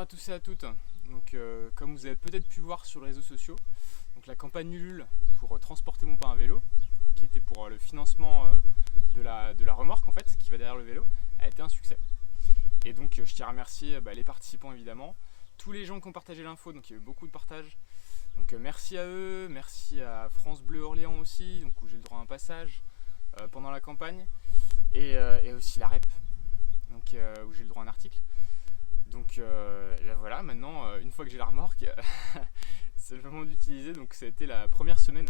Bonjour à tous et à toutes. Donc, comme vous avez peut-être pu voir sur les réseaux sociaux, donc la campagne Ulule pour transporter mon pain à vélo, donc, qui était pour le financement de la remorque en fait, qui va derrière le vélo, a été un succès. Et donc je tiens à remercier les participants évidemment, tous les gens qui ont partagé l'info, donc il y a eu beaucoup de partages. Donc merci à eux, merci à France Bleu Orléans aussi, donc où j'ai le droit à un passage pendant la campagne, et aussi la REP, donc où j'ai le droit à un article. Donc là, voilà, maintenant une fois que j'ai la remorque, c'est le moment d'utiliser. Donc ça a été la première semaine.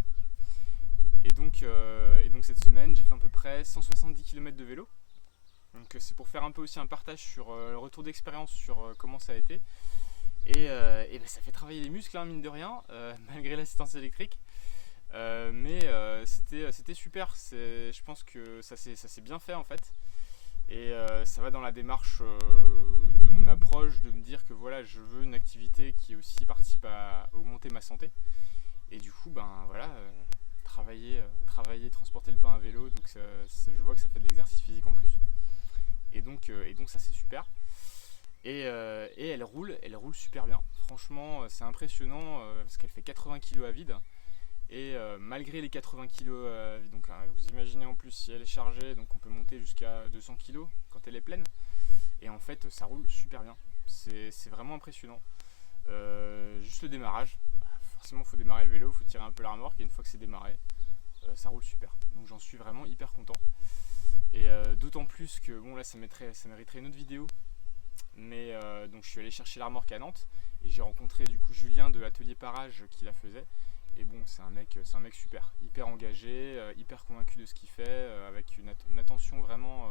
Et donc cette semaine, j'ai fait à peu près 170 km de vélo. Donc c'est pour faire un peu aussi un partage sur le retour d'expérience sur comment ça a été. Et ça fait travailler les muscles, hein, mine de rien, malgré l'assistance électrique. Mais c'était super. Je pense que ça s'est bien fait en fait. Et ça va dans la démarche de mon approche de me dire que voilà, je veux une activité qui aussi participe à augmenter ma santé. Et du coup, travailler, transporter le pain à vélo, donc je vois que ça fait de l'exercice physique en plus. Et donc ça c'est super. Et elle roule super bien. Franchement, c'est impressionnant parce qu'elle fait 80 kg à vide. Et malgré les 80 kg à vide, donc vous imaginez en plus si elle est chargée, donc on peut monter jusqu'à 200 kg quand elle est pleine. Et en fait, ça roule super bien. C'est vraiment impressionnant. Juste le démarrage. Forcément, il faut démarrer le vélo, il faut tirer un peu la remorque. Et une fois que c'est démarré, ça roule super. Donc j'en suis vraiment hyper content. Et d'autant plus que bon là, ça mériterait une autre vidéo. Mais donc je suis allé chercher la remorque à Nantes et j'ai rencontré du coup Julien de l'atelier Parage qui la faisait. Et bon, c'est un mec super, hyper engagé, hyper convaincu de ce qu'il fait, avec une attention vraiment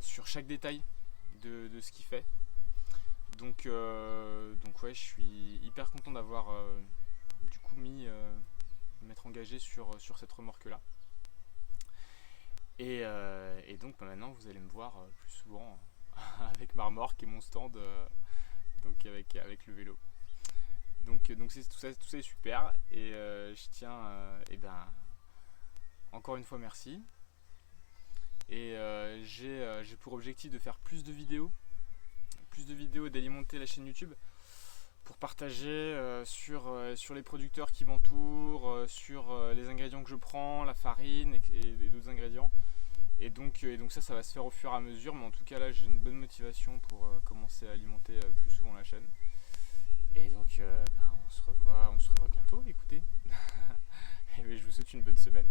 sur chaque détail de ce qu'il fait. Donc ouais, je suis hyper content d'avoir du coup m'être engagé sur cette remorque là. Et donc maintenant vous allez me voir plus souvent avec ma remorque et mon stand, donc avec le vélo. Donc c'est, tout ça est super. Et je tiens encore une fois merci. Et j'ai pour objectif de faire plus de vidéos et d'alimenter la chaîne YouTube pour partager sur les producteurs qui m'entourent, sur les ingrédients que je prends, la farine et d'autres ingrédients. Et donc ça va se faire au fur et à mesure, mais en tout cas là j'ai une bonne motivation pour commencer à alimenter plus souvent la chaîne. Et donc on se revoit bientôt, écoutez. Et je vous souhaite une bonne semaine.